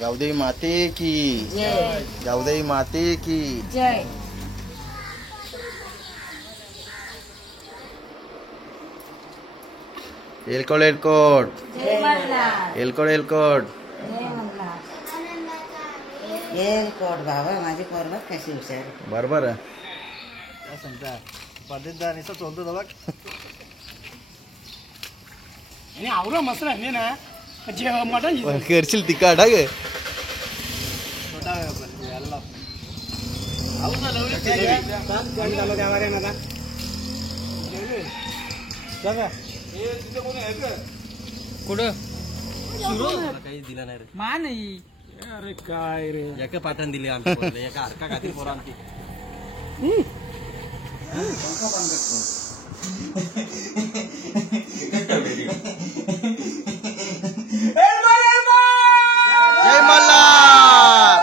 गावदेवी माते की जय. गावदेवी माते की जय. एलकोट एलकोट जय मल्हार. एलकोट एलकोट जय मल्हार. एलकोट बाबा माझी पोरं कशी हुशार आहे. बरोबर आहे. काय सांगता पद्धतदार निसा चलतो बघ आणि आवरा मसरा आहे ना जे मटन करशील तिखट आहे छोटा याला आऊ ना लवले द्यावा रे ना बघा कुठं काही दिला नाही रे मा नाही अरे काय रे एका पाठण दिली आमच्या पोराला, एका हरका खातील पोरं आमची. जय मल्हार.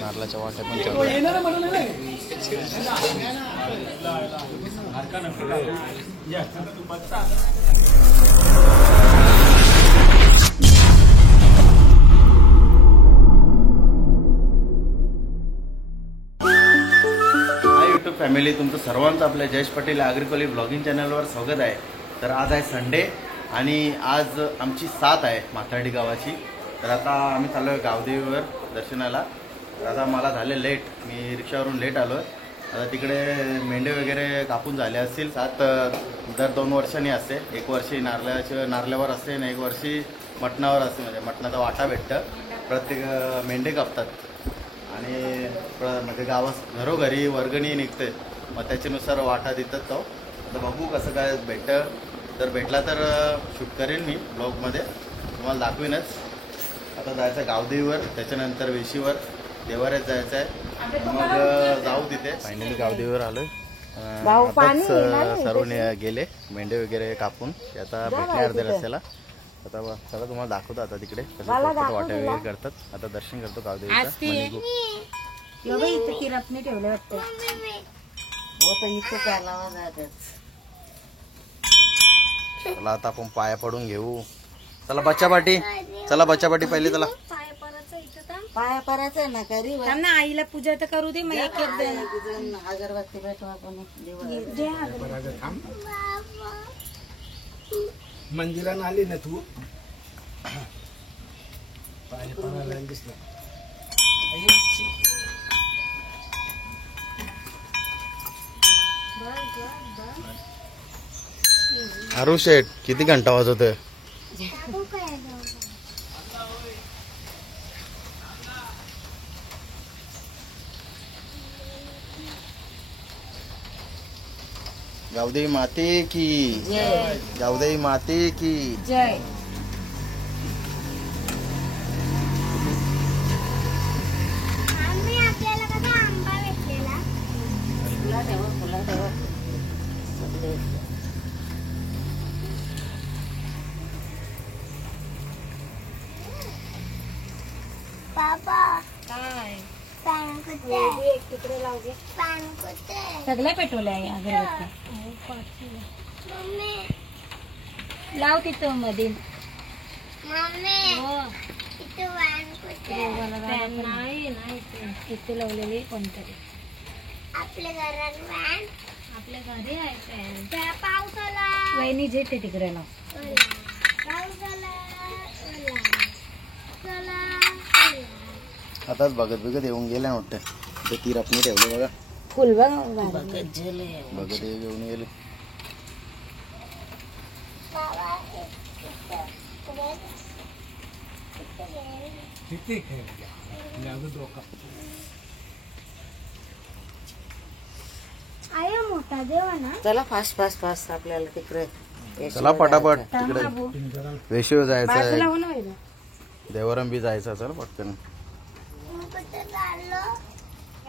नारळाच्या वाट्या पण चालू आहे. येणार म्हणून नाही फॅमिली तुमचं सर्वांचं आपल्या जयेश पटेल ॲग्रिकल्चर ब्लॉगिंग चॅनलवर स्वागत आहे. तर आज आहे संडे आणि आज आमची साथ आहे म्हातारडी गावाची. तर आता आम्ही चाललो आहे गावदेवीवर दर्शनाला. तर आता मला झाले लेट, मी रिक्षावरून लेट आलो आहे. आता तिकडे मेंढे वगैरे कापून झाले असतील. सात दर 2 वर्षांनी असते, 1 वर्षी नारल्यावर असते आणि 1 वर्षी मटणावर असते. म्हणजे मटणाचा वाटा भेटतं, प्रत्येक मेंढे कापतात आणि म्हणजे गावात घरोघरी वर्गणी निघते, मग त्याच्यानुसार वाटा देतात तो. तर बघू कसं काय भेटतं. जर भेटला तर शूट करेन मी ब्लॉगमध्ये, तुम्हाला दाखवीनच. आता जायचं आहे गावदेवीवर, त्याच्यानंतर वेशीवर, देवाऱ्यात जायचं आहे. मग जाऊ तिथे. फायनली गावदेवीवर आलो आहे. सर्व गेले मेंढे वगैरे कापून, ते आता भेटले अर्ध्या रस्त्याला. आता चला तुम्हाला दाखवतो आता तिकडे कसं वाट्या वगैरे करतात. आता दर्शन करतो गावदेवीचं. इथे किरापणे ठेवले वाटतं. हो तर इथे चालावं जातच. चला आता आपण पाया पडून घेऊ. चला बच्चापाटी, चला बच्चापाटी पहिले. चला पाया परायचं ना करी थांब ना, आईला पूजा तर करू दे. मग एक एक जण अगरबत्ती भेटू आपण मंदिराला आली ना तू पाय पडायला दिसलं. अरू शेठ किती घंटा वाजवतोय. गावदेवी माते की जय. गावदेवी माते की जय. फुला ठेवा फुला ठेवा. काय तिकडे लावू दे. सगळ्या पेटवल्या आहे अगरबत्ती. लाव तिथं मध्ये. नाही इथे लावलेले कोणतरी. आपल्या घरी आहे फॅन. पावसाला वहिनी जेते तिकडे लाव. आताच बघत बघत येऊन गेल्या वाटतं. ते तीर आपण ठेवले बघा. फुल बघ बघत येऊन गेले. मोठा देवा ना. चला फास्ट फास्ट फास्ट आपल्याला तिकडे. चला पटापट तिकडे वेशीवर जायचं आहे, लावू ना वहिनी. देवरंबी जायचं. चला पटकन.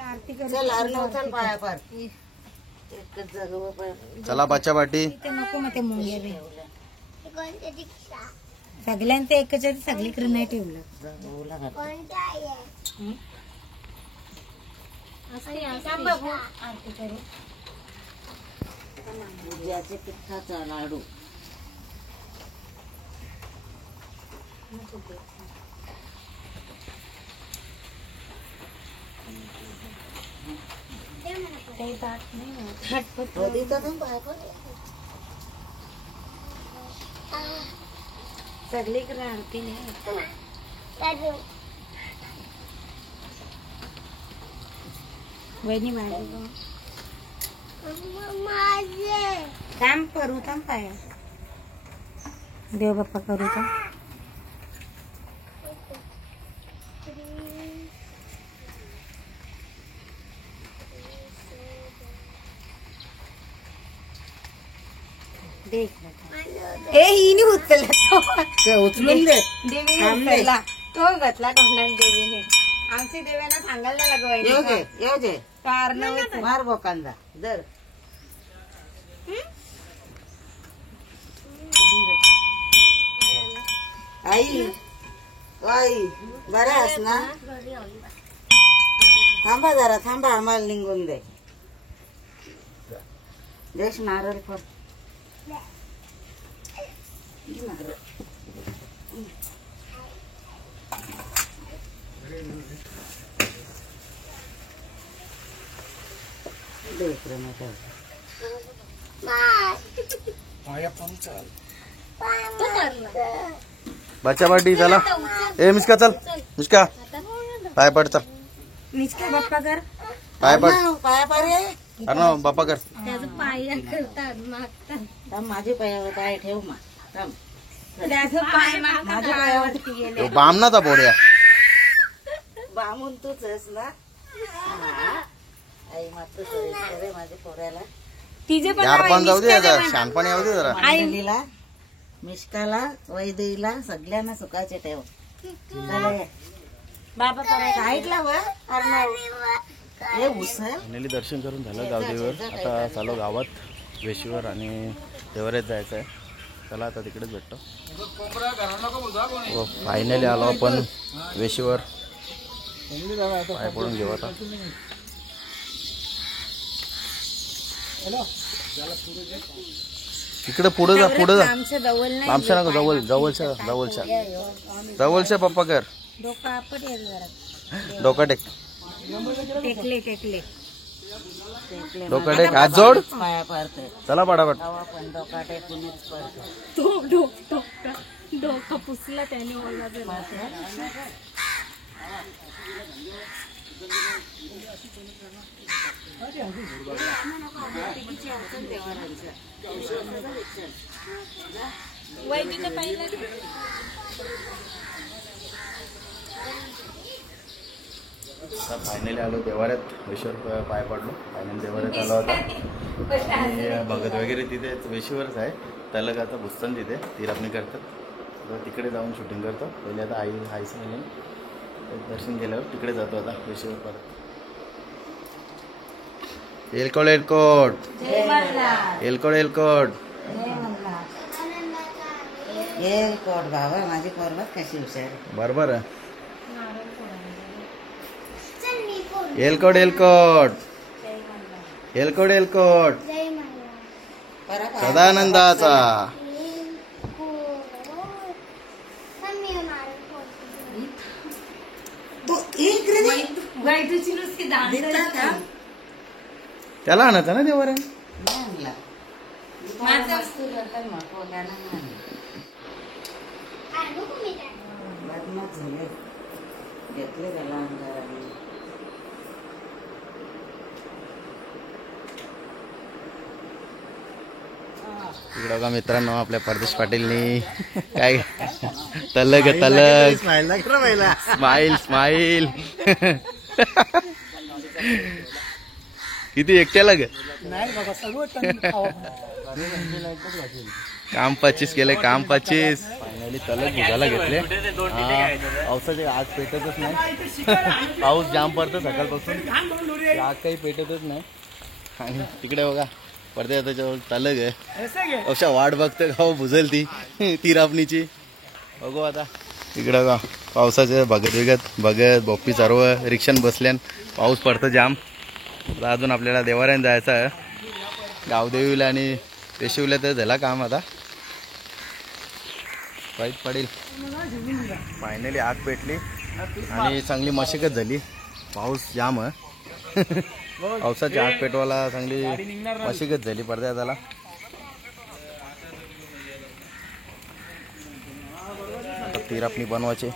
आरती कर. चल अर्णव चल पाया पार. एकच जागेवर पाय. चला बच्चापाटी. ते नको मग ते मुंगे बी. सगळ्यांचं एकच आहे, सगळीकडे नाही ठेवलं. आरती करू. उद्याचे पिठाचा लाडू. कधी तर नाही बायको. सगळीकडे आरती नाही. वहिनी थांब करू थांब काय देव बाप्पा करू का. ए हिने उचलला उचलून दे. देवीने उचलला तो घातला कोणाला देवीने. आमची देवांना सांगायला येऊ दे लागवायची येऊ दे. कारण मार बोकांदा दर. आई आई बरं आहेस ना. थांबा जरा थांबा आम्हाला निघून दे. देश नारळ फोड. नारळ. देख रे मग. पाया पण चाल. बच्चा पार्टी चला. ए मिस्का चल. मिस्का पाय पड चल. निष्का बाप्पा कर पाय पड. पाया पारे. अरे ना बाप्पा कर. त्याचं पाय करतात मागतात. थांब माझे पायावर पाय ठेव मा. थांब त्याचं पाय माझ्या मागतात पायावरती गेले. तो बामनाचा बोऱ्या. बामून तूच आहेस ना. हा. आई मात्र सोयीस्कर आहे माझ्या पोऱ्याला. तिचे पण यार नाव पण जाऊ दे निष्का आता देवा. शानपणी येऊ दे जरा. अंजलीला मिष्काला वैदेहीला सगळ्यांना सुखाचे ठेव. चला ये. बाबा करायचं ऐकला व अर्णव. हे उसळ. फायनली दर्शन करून झालं गावदेवीवर. आता चालू गावात वेशीवर आणि देवऱ्यात जायचं आहे. चला आता तिकडेच भेटतो. फायनली आलो आपण वेशीवर. पाय पडून घेऊ आता. इकडे पुढे जा पुढे जा. आमच्या जवळ नाही आमच्या नको जवळ जवळच्या जवळच्या जवळच्या पप्पा कर. डोकं आपट येईल जरा. डोका टेक. टेकले टेकले डोका टेक. हात जोड. पाया पाडते. चला पटापट. तवा पण डोका टेकूनच पडते. तो डोकं पुसला त्याने ओला झाला. वैदिक पाहिलं फायनली आलो देवाऱ्यात. वेशीवर पाय पडलो. फायनली देवाऱ्यात आलो होता. आणि भगत वगैरे तिथे वेशीवरच आहे. तलग आता बुस्तान तिथे तिरापणी करतात. तर तिकडे जाऊन शूटिंग करतो. पहिले आता आईचं म्हणून दर्शन केल्यावर तिकडे जातो आता वेशीवर परत. एलकोट एलकोट एलकोट एलकोट. ये कोट बाबा माझी पोरला कशी हुशार. बरोबर आहे. एलकोट एलकोट एलकोट एलकोट. सदानंदाचा. वैदूची नुसती दांड त्याला आणायचं ना देवाऱ्या. माझं घेतले त्याला अंगाराने. इकडं का मित्रांनो आपल्या परदेश पाटीलनी काय तलग तलग स्माईल स्माईल. किती एकट्याला ग. नाही बाबा सगळं काम 25 केले काम 25. फायनली तलग भिजायला घेतले. पावसाचे आज पेटतच नाही. पाऊस जाम पडतो सकाळपासून. आग काही पेटतच नाही. आणि तिकडे बघा पडद्या त्याच्यावर तलग आहे. अशा वाट बघते गाव भुजल ती तिरापणीची. बघू आता. इकडं का पावसाचे बघत बोप्पी सर्व रिक्षान बसल्यान. पाऊस पडतो जाम. अजून आपल्याला देवाऱ्यान जायचं आहे. गावदेवीला आणि पेशवीला तर झाला काम आता. वाईट पडेल. फायनली आग पेटली आणि चांगली मशागत झाली. पाऊस जाम आहे. पावसाची आग पेटवायला चांगली मशागत झाली पडद्याला. आता तीर आपली बनवायचे.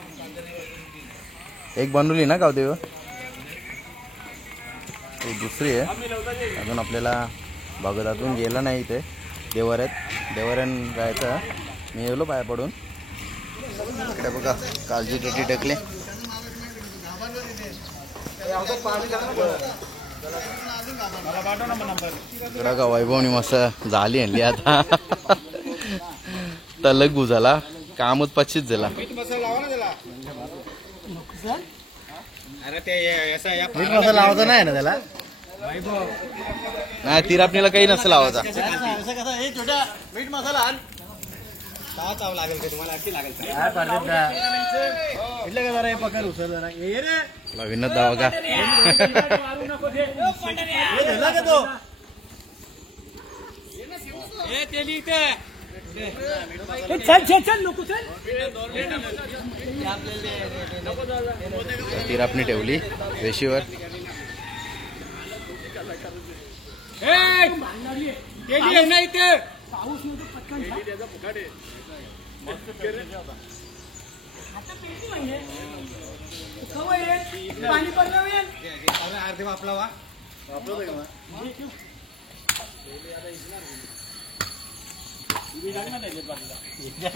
एक बनवली ना गावदेव, दुसरी आहे अजून आपल्याला भगदातून गेलं नाही. इथे देवऱ्यान जायचं. मी येलो पाया पडून. इकडे बघा काळजी टेटी टेकले. इकडं का वैभवनी मस्त झाली आणली. आता तलक बुजाला कामच 25 झाला. मीठ मसाला लावायचा नाही ना त्याला. नाही तीर आपल्याला काही नसतं लावायचा. मीठ मसाला लागेल का तुम्हाला? विनोद दावा का तीर आपली ठेवली वेशीवर.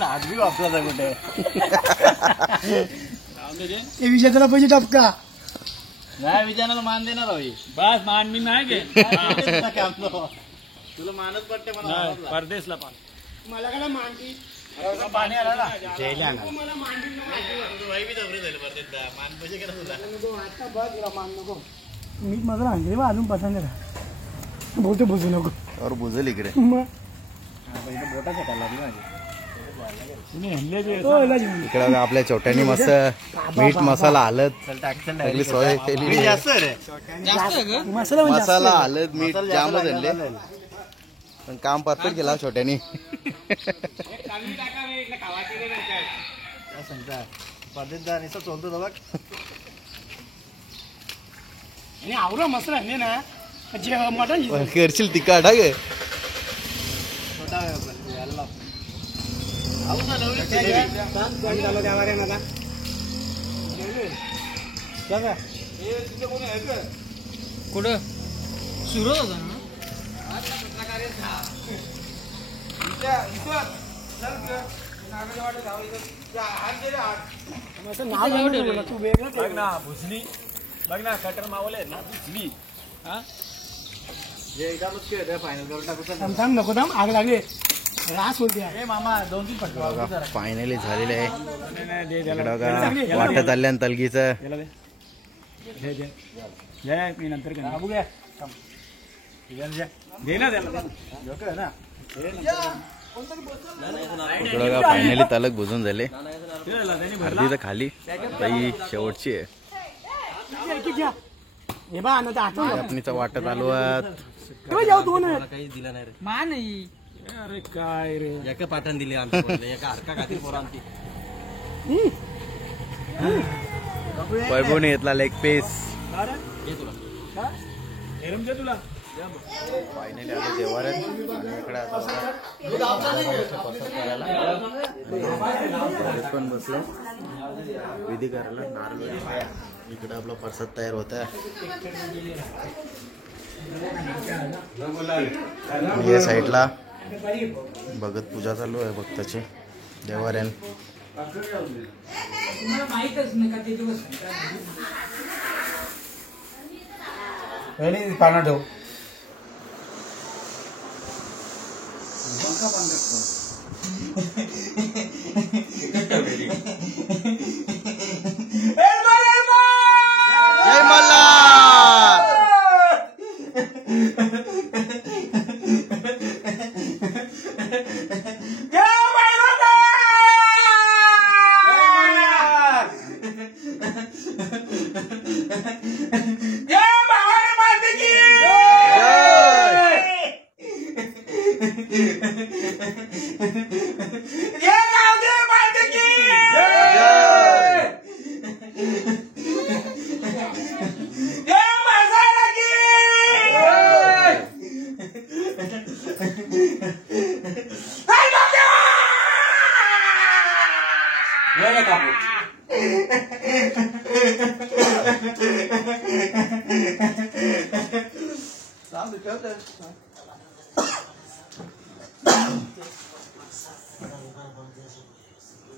आजबी वापरला कुठे विषयाला पैसे टपका नाही. विजयाला मान देणार होई. बस मान मी नाही घे. तुला मानच पडते परदेशला मला काय मानती पाणी आला ना मीठ मसाला आणले बा अजून पसंत आहे. बहुत बुजू नको और बुजल इकडे. इकडे आपल्या छोट्यानी मस्त मीठ मसाला हळद सगळी सोय केली. मसाला हळद मीठ जाम झाले पण काम परफेक्ट केला छोट्यानी. आवरा मसाला आणले ना जे मटन करशील तिखट गे. कुठं सुरत होता ना. तू वेगळं बघ ना. भुसली बघ ना. कटर मावले ना भुसली. थांब नको थांब आग लागली. रास होती मामा 2-3 पटका फायनली झालेले आहे. वाटत आल्यान तलगीच मी नंतर बघूया दे ना इकडं फायनली तलक बुजून झाले. अर्धी तर खाली ताई शेवटची आहे. आपणीचा वाटत आलो काही दिलं नाही रे. मा नाही. अरे काय रे एका पाठण दिली आमच्या पोरले, एका हरका खातीर पोरांची. वैभवने घेतला लेग पीस. तुला फायनली आलो देवाऱ्यात आणि इकडे आता पण बसलो विधी करायला. नारळ इकडे आपला प्रसाद तयार होत आहे. या साईडला भगत पूजा चालू आहे भक्ताची देवाऱ्यान. पाना ठेव. जय मल्हार.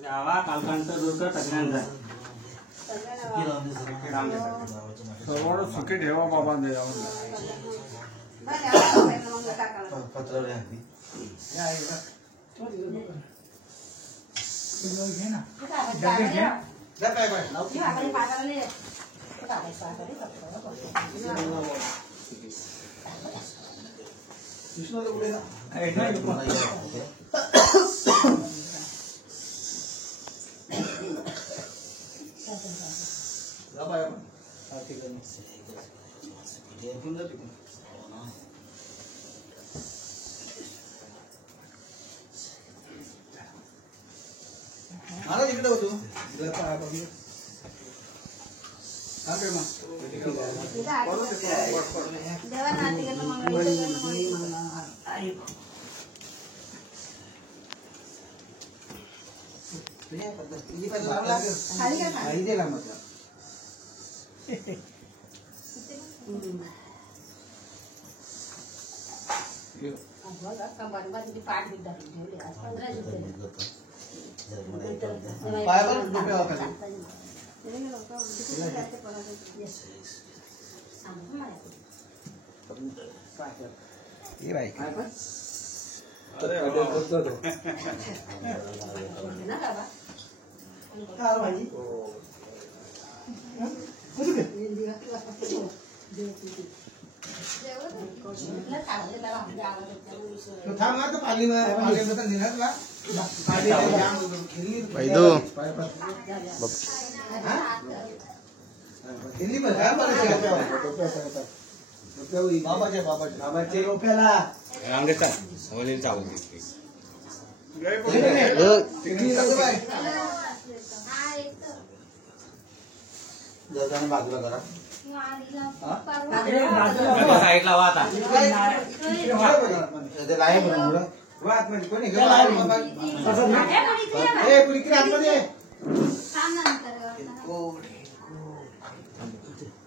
गावा कालकांचं दूर कर सगळ्यांचा सर्वांना सुखी ठेवा बाबा इकडे होतो देवा नाती गेलं मंगळ पाठ ठेवले आज 15 दिवस बाबाचे रोप्याला बाजूला करा साईडला वा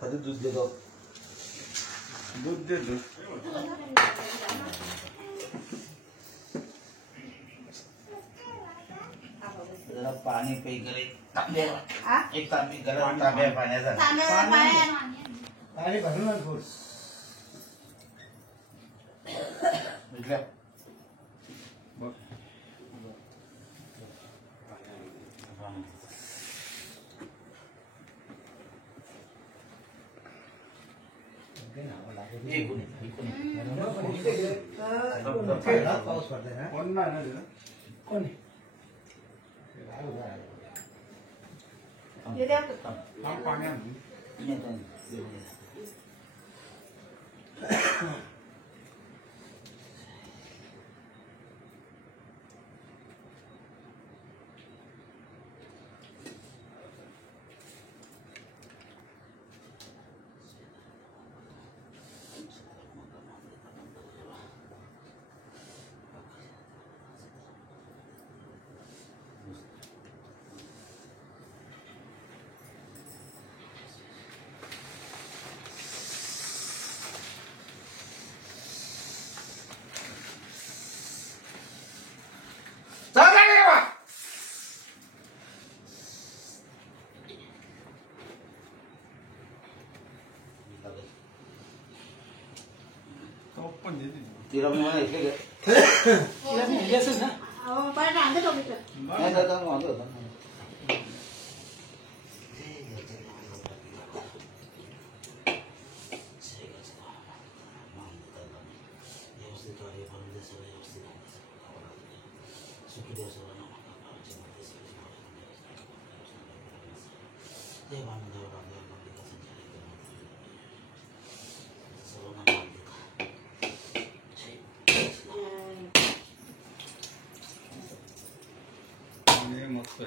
आता दूध देतो दूध दे दूध जरा पाणी काही करे एक तांबे गरम तांब्या पाण्याचा पाणी भरून फुल पाऊस पडलाय कोण तिला मला इथे मस्त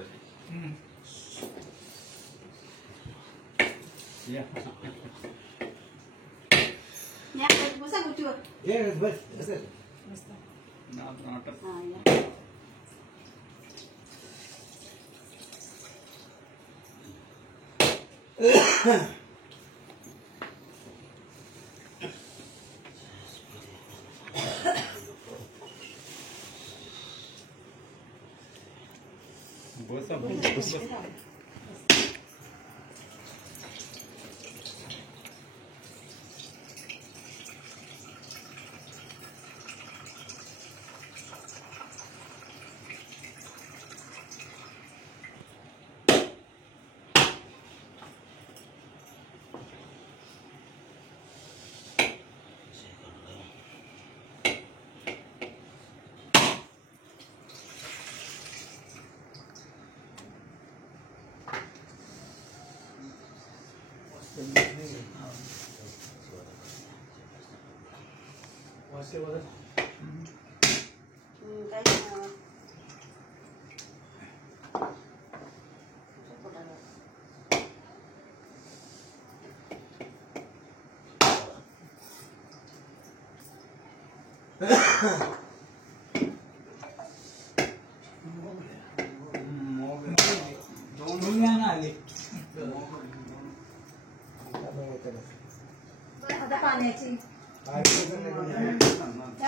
आता पाण्याची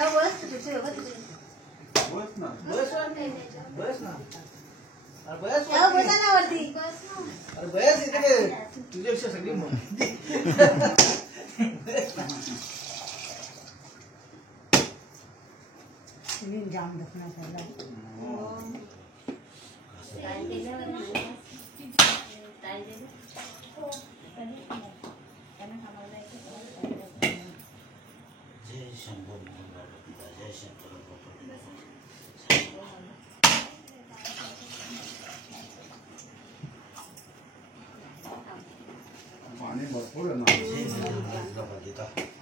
बस तुझी बसा ना वरती तुझ्यापेक्षा सगळी जाम दफना पाणी भरपूर आहे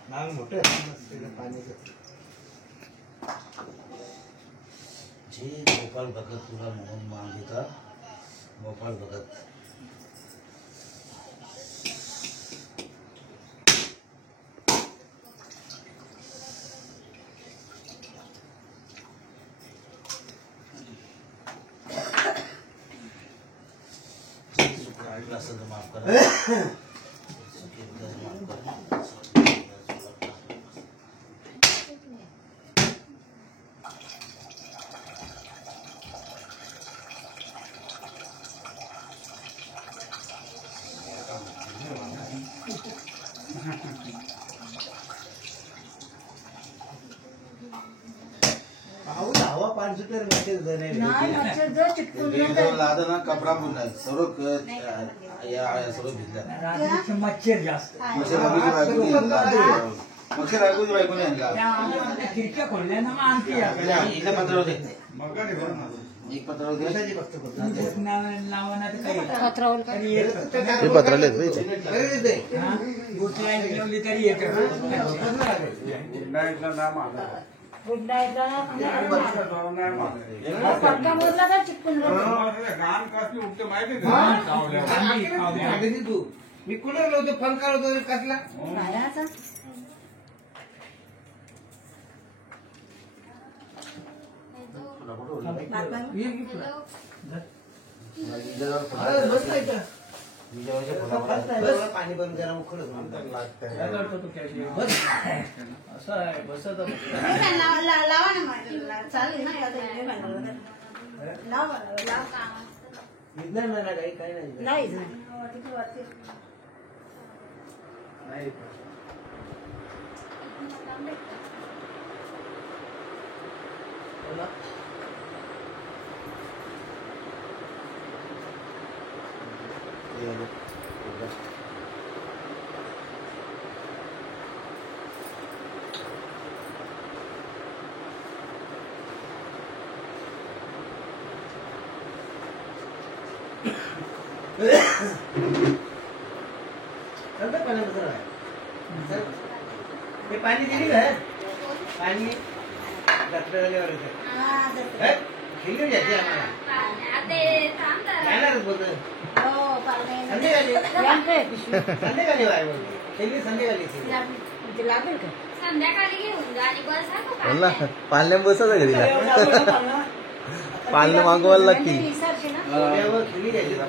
ना मोठे पाणी जे गोपाल भगत तुला म्हणून मागितला गोपाल भगत असं तर माफ करा हवा 500 लादा ना कपडा पुन्हा सर्व सर्व घेतल्या मच्छर जास्त मच्छर राखूची बायकोने आणला खिडक्या खोलल्या ना मग आणखी इथं पत्र होते एक पत्र होते लावली तरी येते गुड नाईट मोडला तर चिपकून तू मी कुठे लावतो फल काढतो कसला पाणी बंद करा उखडत असं आहे बसत लावा ना चालेल ना लाव विज्ञान नाही काही काही नाही नाही हे पाणी दिली का पाणी डॉक्टरवाल्यावर खेळली घ्यायची आम्हाला बोलतो संध्याकाळी संध्याकाळी बाय बोलतो खेळली संध्याकाळी लागेल का संध्याकाळी घेऊन जा आणि बस पालण्या बसायचं घरी पालण्या मागवायला लागतील विसरते ना खेळली घ्यायची ना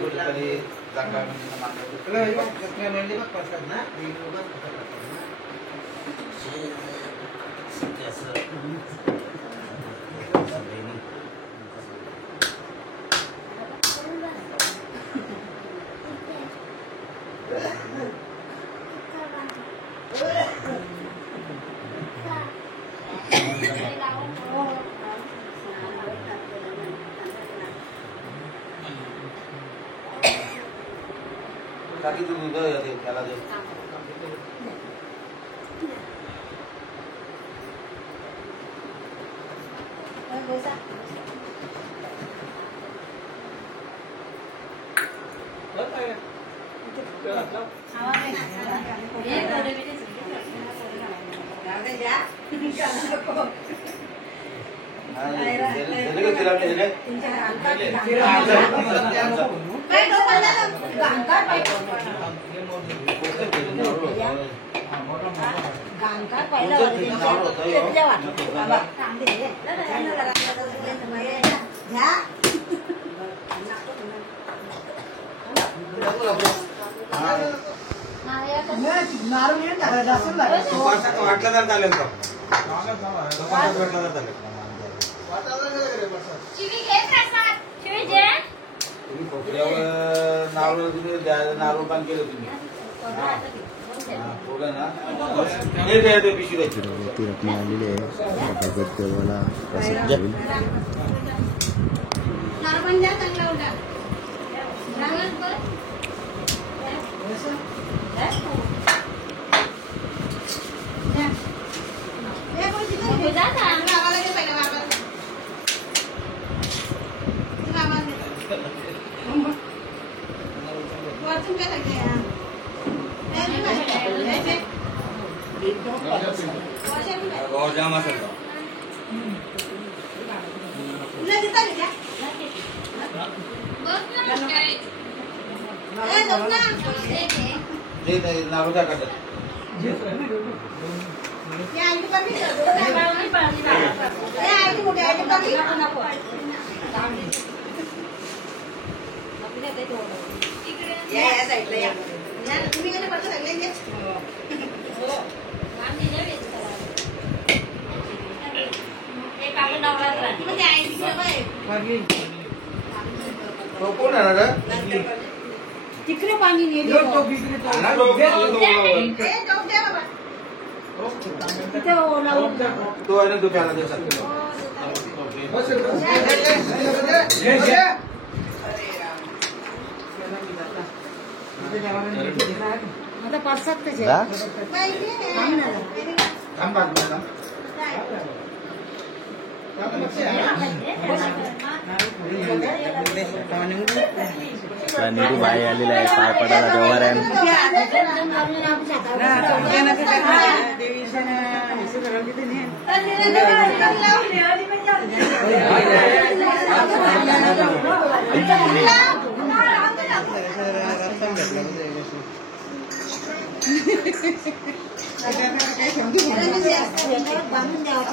बाकी तू दूध दे त्याला दे. वाटला तर चालेल का? वाटला तर चालेल. शिवी घे प्रसाद. शिवी घे. तुम्ही खोकल्यावर नारळ पान केलं तुम्ही. पिशवी द्यायची. ती रत्न आलेली आहे भगत देवाला प्रसाद घेऊन. नॉर्मल द्या चांगला उडा. रांगण कर. तुझा सांग. जाम असेल बघ ना काय. नारू काय करतात. तुम्ही कधी पडतो सगळ्यांचे एक आपण नवरात्रात. कोण आहे तिकडे पाणी नाही तो आहे ना तो प्याला देतात. आता परसात नीरू बाई आलेला आहे पाय पडायला व्यवहार आहे. बांधून द्यावं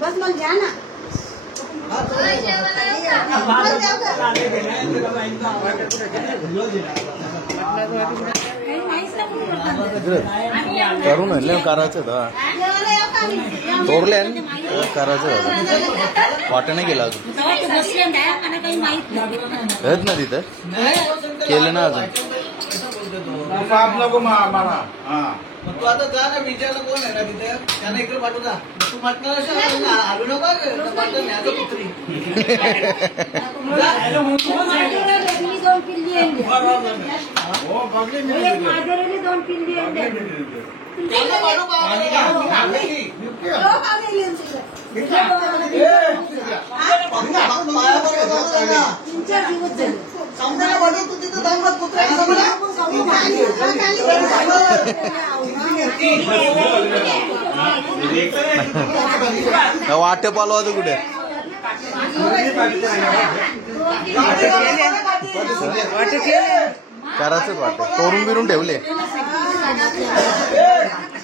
बस मग घ्या ना करून आणले करायचं तोरले करायचं वाटं नाही गेला अजून आहेत ना तिथं केलं ना अजून नको मला. तू आता जा ना विचारलं कोण आहे ना तिथे त्यांना इकडे पाठवू जा. तू म्हटणार आलू नको पुत्री 2 किल्ली दोन किल्ली समजायला पाहिजे तू तिथं जाऊन बघ कुत्रा कसं बोला. वाटे पालवा तू कुठे करायचंच वाटे करून बिरून ठेवले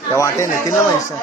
त्या वाटेने तिला माहिती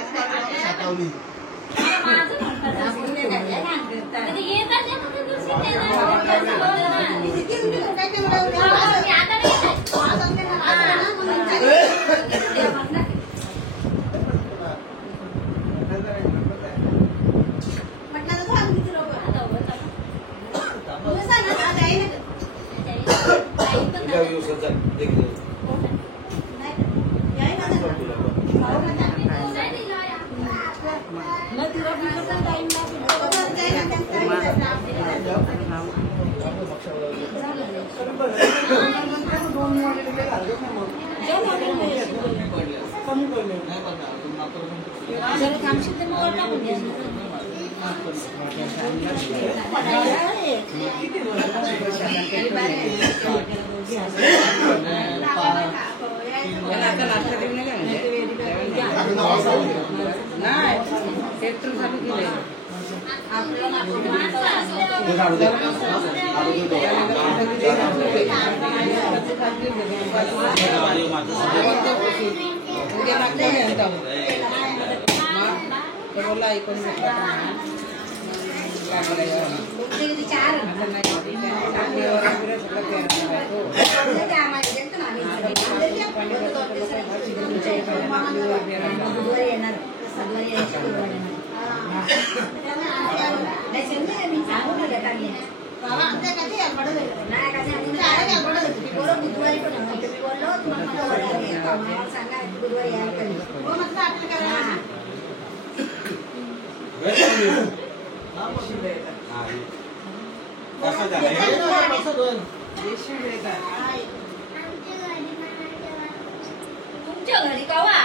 तुमच्या घरी कवा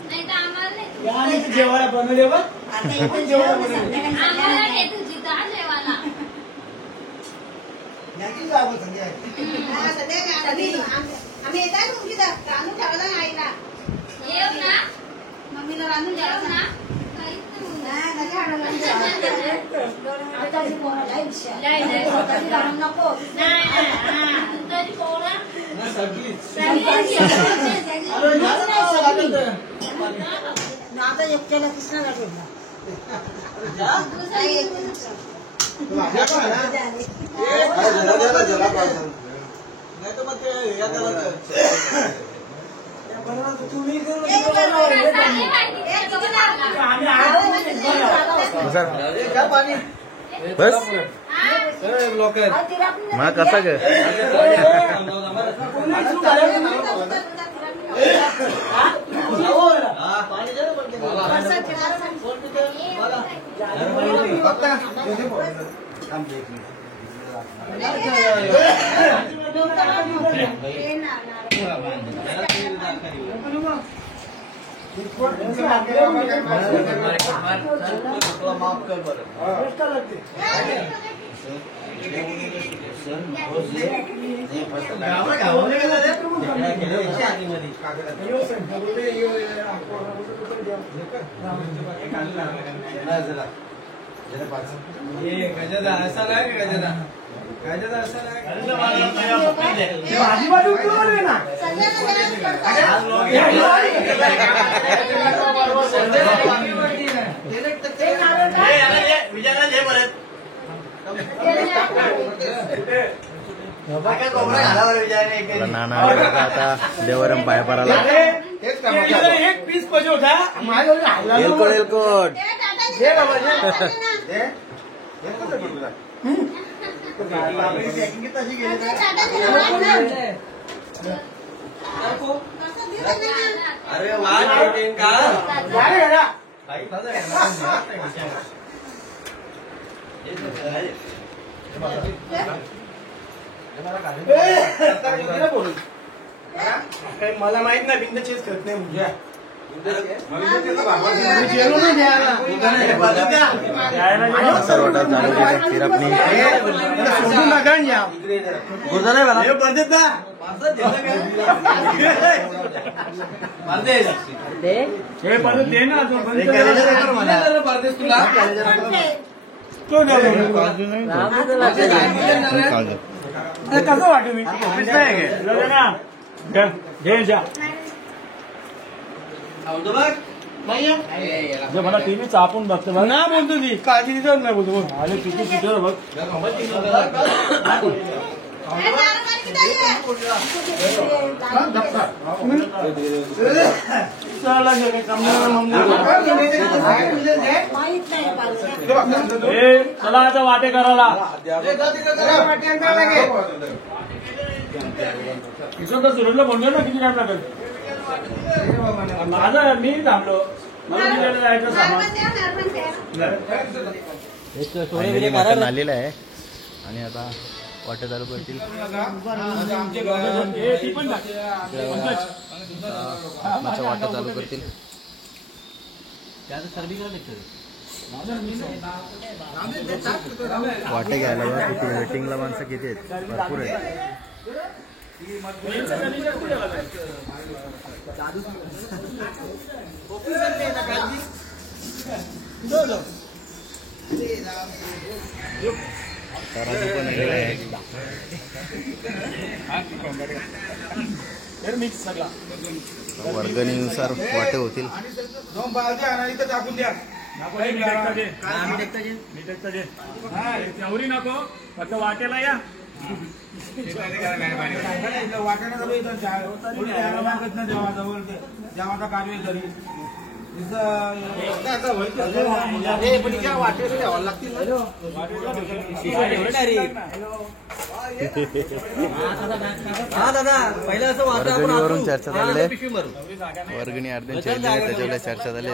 नाही तर आम्हाला नाही जेवायला बनवले बघ आम्हाला घे तुझी जा जेवायला आम्ही येतात तुमची रांधून ठेवला ना आईला येऊ ना मम्मीला रांधून येऊ ठेवला ना नको तरी पोळा आता एकट्याला कृष्णाला ठेवला नाही तर मग ते या करायचं. तुम्ही घ्या पाणी बस मग कसा ग पाणी द्या ना पण ते. माफ कर बरं. गजादा असा नाही गजादा गजादा असा नाही विजयाला जे परत नाना आता देवरम पाय पडाला एक पीस पजोटा एलकोट एलकोट अरे वाह का मला माहित नाही बिंद चेस करत नाही म्हणजे सर्वटा चालू केलं तिरपणी हे परत दे ना अजून बंद कसं वाटू मी घे जा मला टीव्ही चापून बघतो ना बोलतो ती काळजी देत नाही बोलतो आले किती सुटलं बघ चला आता वाटे करायला सुरेशला म्हणलो ना किती टाइम लागेल माझा मी थांबलो मला जायचं सामान आलेला आहे आणि आता वाटे चालू करतील वाटा चालू करतील वाटे घ्यायला बघा किती वेटिंगला माणसं किती आहेत भरपूर आहेत तराजू पण मिक्स सगळा वर्गणीनुसार वाटे होतील चौरी नको फक्त वाटेला या जेव्हा कार्य तरी वर्गणीवरून चर्चा झाली वर्गणी अर्ध्यांची त्याच्यावर चर्चा झाली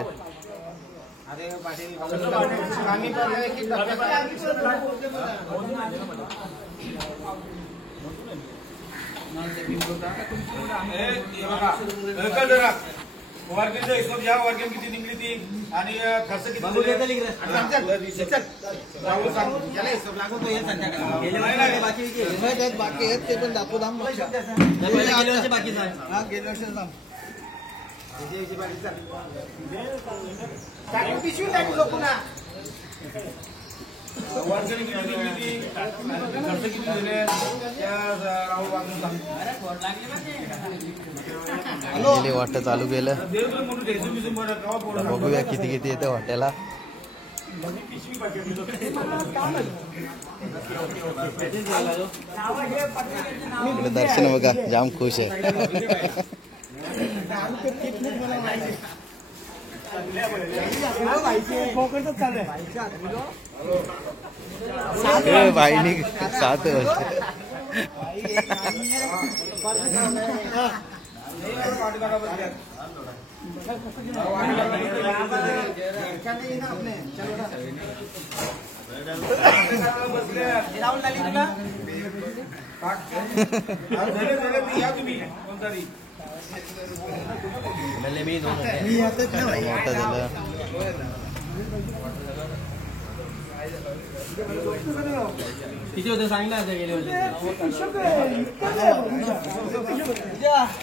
वर्गणीचा हिशोब या वर्गणी किती निघली ती आणि खर्च किती बाकी आहेत ते पण दाखवू दाम बाकी वर्गणी किती निघली ती खर्च किती झाले त्या राहुल वाट चालू केलं बघूया किती किती येते वाट्याला इकडे दर्शन बघा जाम खुश आहे भाईनी 7 वर्ष मोठं झालं किती होते सांगितलं गेले होते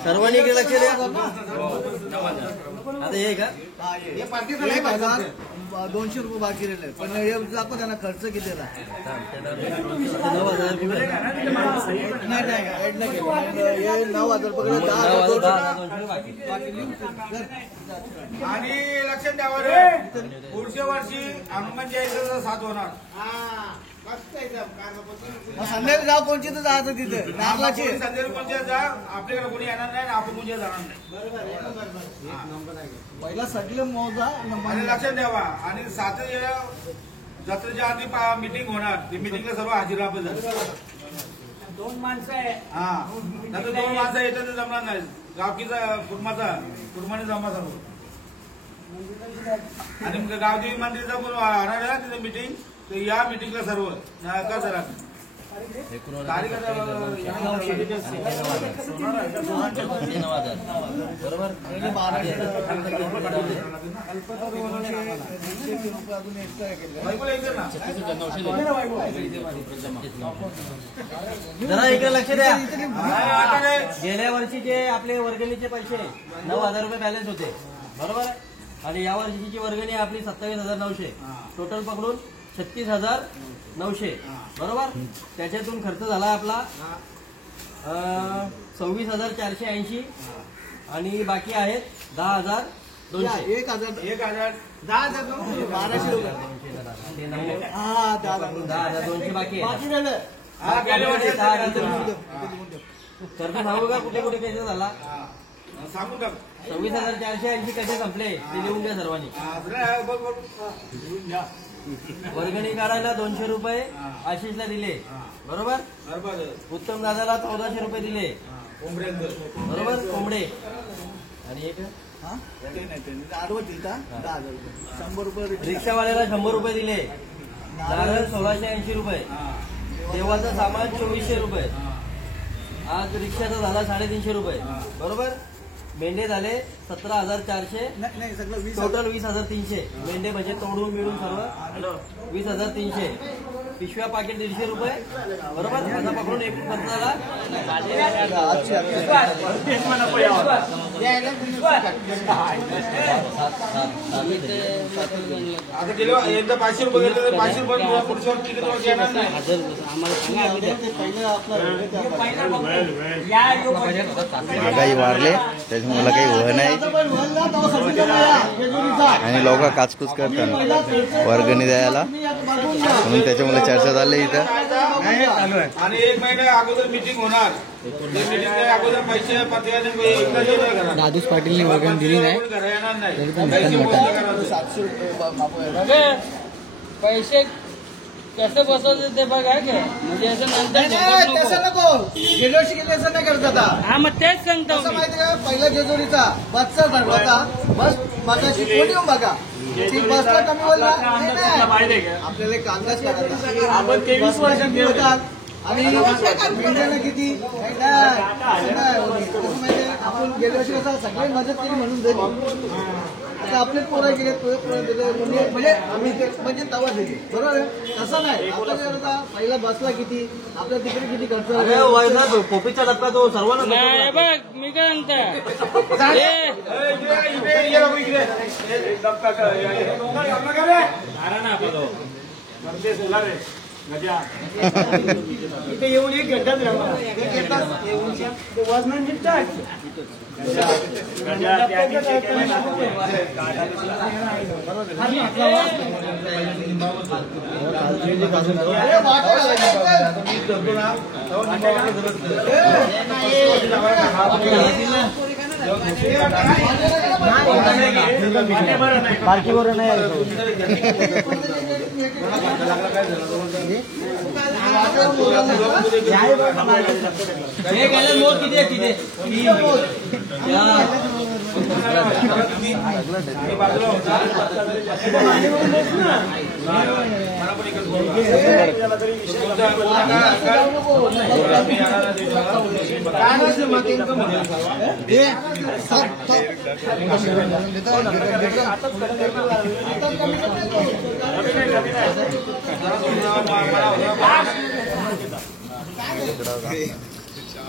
सर्वांनी इकडे लक्ष द्या आता हे का हे पार्टीचं नाही पाहिजे 200 रुपये बाकी राहिले पण हे दाखव त्यांना खर्च किती झाला 9,000 9,000 पकडा 10,000 आणि लक्षात द्यावं रे पुढच्या वर्षी हनुमान जयंतीचा 7 होणार संध्याकाळी जाऊ कोणची तर जायचं तिथे नागलाची संध्याकाळी कोणत्या जा आपल्याकडे कोणी येणार नाही आपण कोणत्या जाणार नाही पहिला सगळे मोजा आणि लक्षात द्यावा आणि 7 जत्रेच्या आधी मीटिंग होणार ती मीटिंगला सर्व हजेरी झाली 2 माणसं आहे हा नंतर 2 माणसं येतात ते जमणार नाही गावकीचा कुर्माने जमा सर्व आणि गावदेवी मंदिरचा पण होणार आहे ना तिथे मीटिंग तर या मीटिंगला सर्व का जरा तारीख आता बरोबर जरा इकडे लक्ष द्या. गेल्या वर्षीचे आपले वर्गणीचे पैसे 9,000 रुपये बॅलन्स होते बरोबर. आणि या वर्षीची वर्गणी आपली 27,900 टोटल पकडून 36,900 बरोबर. त्याच्यातून खर्च झाला आपला 26,480 आणि बाकी आहेत 10,200. 1,000 1200 रुपये 10,200 बाकी आहे. खर्च सांगू का कुठे कुठे कैसे झाला. सांगू टाक 26,480 कसे संपले ते लिहून द्या सर्वांनी. वर्गणी काढायला 200 रुपये आशिषला दिले बरोबर. उत्तम दादाला 1400 रुपये दिले बरोबर कोंबडे. आणि एक रिक्षावाल्याला 100 रुपये दिले. नारळ 1680 रुपये. देवाचं सामान 2400 रुपये. आज रिक्षाचा झाला 350 रुपये बरोबर. मेंढे झाले 17,400 टोटल 20,300. मेंढे म्हणजे तोडून मिळून सर्व 20,300. पिशव्या पाकिट 150 रुपये बरोबर. आता पकडून एक खर्च झाला आता गेलो एकदा 500 रुपये घेतले तर 500 रुपये पुढच्या वर्षी किती दिवस येणार नाही. महागाई वाढले त्याच्यामुळे काही होत नाही आणि लोक काचकूच करतात वर्गणी द्यायला म्हणून त्याच्यामुळे चर्चा झाली इथं. आणि 1 महिन्या अगोदर मीटिंग होणार. मीटिंग अगोदर पैसे दादूस पाटीलने वर्गणी दिली नाही. घरा येणार नाही. पैसे कसं बसवते ते बघा काय म्हणजे असं नंतर नको गेल्या वर्षी गेले असं नाही करत. हा मग तेच सांगतो माहिती का पहिल्या जेजुरीचा बसचा ठरवायचा बस माझ्याशी कोण येऊन बघा ती बसला कमी बोलला आपल्याला एक अंदाज काढायचा. आपण 23 वर्षांनी होतात आणि मेंढ्याला किती आपण गेल्या वर्षी कसं सगळे मदत केली म्हणून दिली. आता आपले पोरं गेले म्हणजे आम्ही म्हणजे तवा दिली बरोबर. तसं नाही आपल्याला पहिला बसला किती आपल्या तिकडे किती खर्च पोपीचा टप्पा तो सर्वांना नाही बघ मी काय इथे येऊन एक घंटाच बारकीवर नाही किती तिथे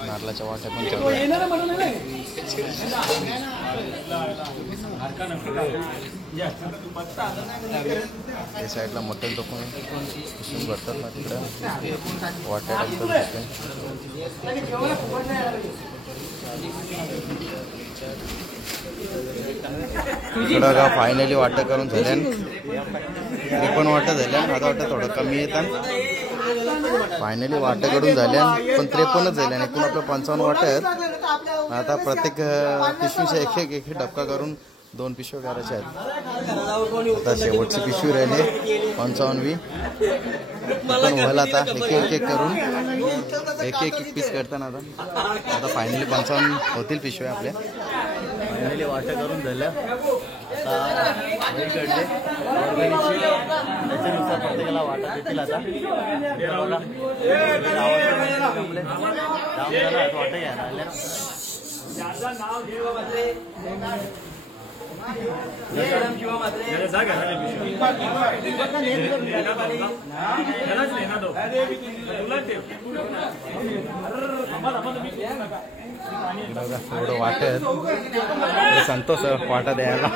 नारळाच्या वाट्या पण या साईडला मटण टोकून करतात ना तिकडं वाट्या इकडं का फायनली वाटं करून झाल्यान 53 वाटं झाल्यान. आता वाटतं थोडं कमी येतात. फायनली वाटं करून झाल्यान पण 53च झाल्यान. एकूण आपलं 55 वाटं आहेत. आता प्रत्येक पिशवीचा एक डबका करून 2 पिशव्या करायच्या आहेत. आता शेवटची पिशवी राहिली 55वी पण व्हायला आता एक करून एक पीस करताना आता फायनली 55 होतील पिशव्या आपल्या. फायनली वाटं करून झालं. आता वेगळे त्याच्यानुसार प्रत्येकाला वाटा देतील. आता बघा वाटं घ्यायला आल्या. थोडं वाटत संतोष वाटा द्यायला.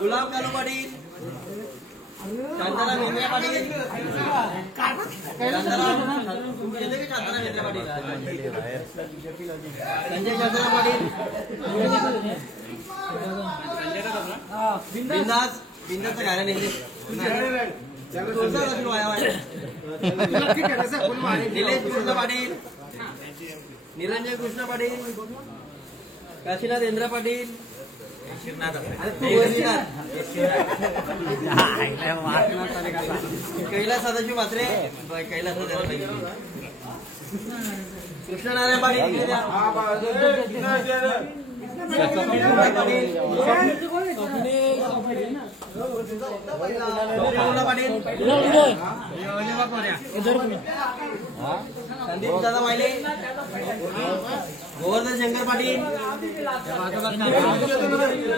गुलाब कालू पाटील, शांताराम मेंद्रे पाटील, संजय शांताराम पाटील, बिंदाचं गाणं निलेश कृष्ण पाटील, निरंजन कृष्ण पाटील, काशीनाथ इंद्र पाटील, कैलास सदाशिव म्हात्रे, कैलास कृष्णनारायण पाटील, संदीप दादा मायले, गोवर्धन शंकर पाटील,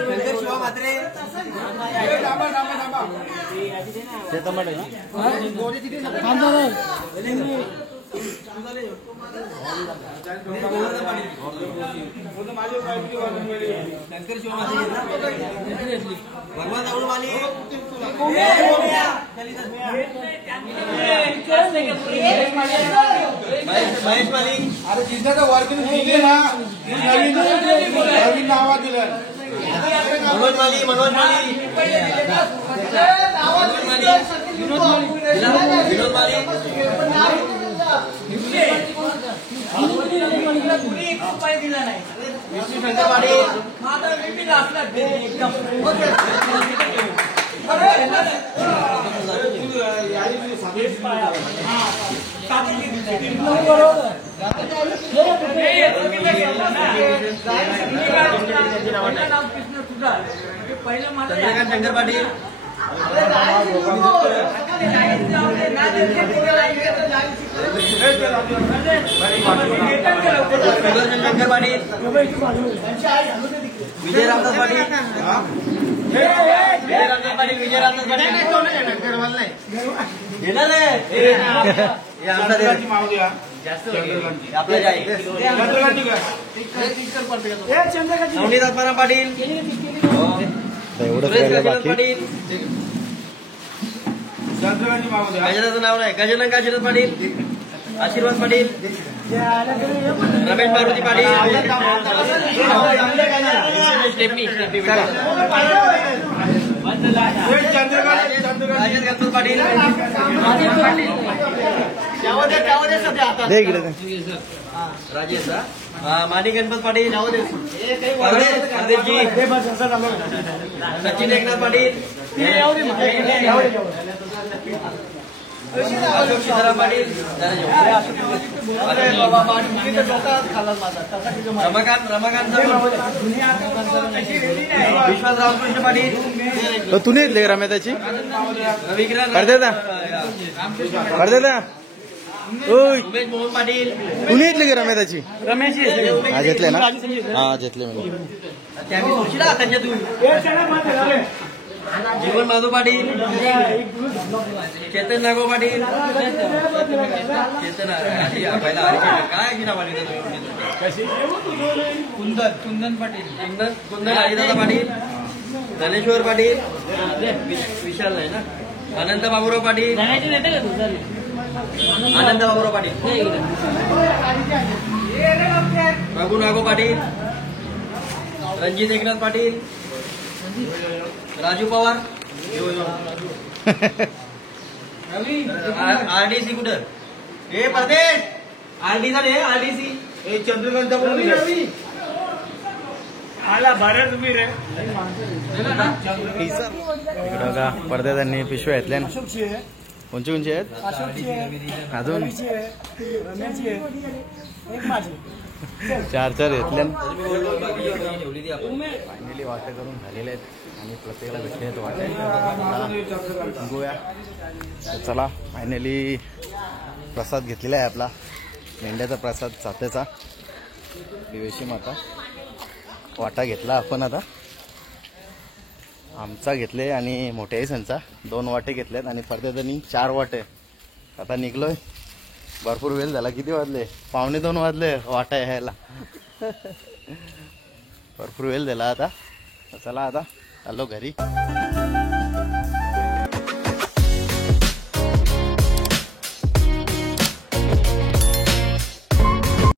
शंकर शिवा म्हात्रे, शंकर शिवा म्हात्रे, भगवान राहुल माली, महेश माली. अरे जिल्ह्याचा वर्किंग दिले ना नवीन नावा दिलं. मनोज माली, मनोज माली, विनोद माली, विष्णू शंकर पाटील, चंद्रकांत शंकर पाटील, सुदर्शन शंकर पाटील, विजय रामदास पाटील, विजय रामदास पाटील येणार आहे. आपलं नवनीत आत्माराम पाटील, सुरेश काशीनाथ पाटील, गजाननाचं नाव नाही, गजानन काशीनाथ पाटील, आशीर्वाद पाटील, रमेश मारुती पाटील, राजेश गणपत पाटील, राजेश मानी गणपत पाटील, सचिन एकनाथ पाटील, अशोक सीताराम पाटील, रमाकांत विश्वास रामकृष्ण पाटील, तुम्ही येतले रमेताची विक्रांत उमेश मोहन पाटील, तुम्ही येतले की रमेताची रमेश हा घेतले ना. हा घेतले मी. त्यावेळी सोडशीला त्यांच्यातून जीवन माधव पाटील, चेतन नागो पाटील, चेतन काय की नाव कुंदन पाटील, कुंदन हरिदादा पाटील, धनेश्वर पाटील, विशाल नाही ना, अनंत बाबूराव पाटील, आनंद बाबूराव पाटील, रघु नागो पाटील, रणजित एकनाथ पाटील, राजू पवार, आरडीसी कुठं हे परदेश आरडी झाले, आरडीसी चंद्रकांत इकडं का पडद्यात त्यांनी पिशव्या घेतल्या ना. कोणची कोणची आहेत अजून 4 घेतल्या. फायनली वाटे करून झालेले आहेत आणि प्रत्येकाला भेटले आहेत वाटे. गोया चला फायनली प्रसाद घेतलेला आहे आपला मेंढ्याचा प्रसाद सातेचा दिवेशी माता. वाटा घेतला आपण आता आमचा घेतले आणि मोठ्या इसनचा 2 वाटे घेतलेत आणि फरत्यातनी 4 वाटे. आता निघलोय भरपूर वेळ झाला. किती वाजले 1:45 वाजले वाटा यायला. भरपूर वेळ झाला आता. चला आता आलो घरी.